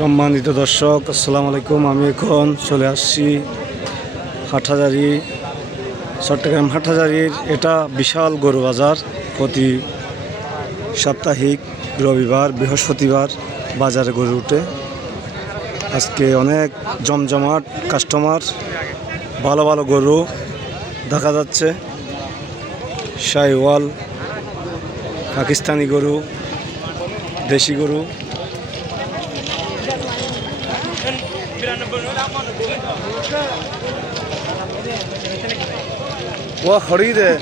সম্মানিত দর্শক, আসসালামু আলাইকুম। আমি এখন চলে আসছি হাটহাজারী, চট্টগ্রাম হাটহাজারীর। এটা বিশাল গরু বাজার। প্রতি সাপ্তাহিক রবিবার, বৃহস্পতিবার বাজারে গরু উঠে। আজকে অনেক জমজমাট কাস্টমার, ভালো ভালো গরু দেখা যাচ্ছে। শাহিওয়াল, পাকিস্তানি গরু, দেশি গরু। वो खरीद है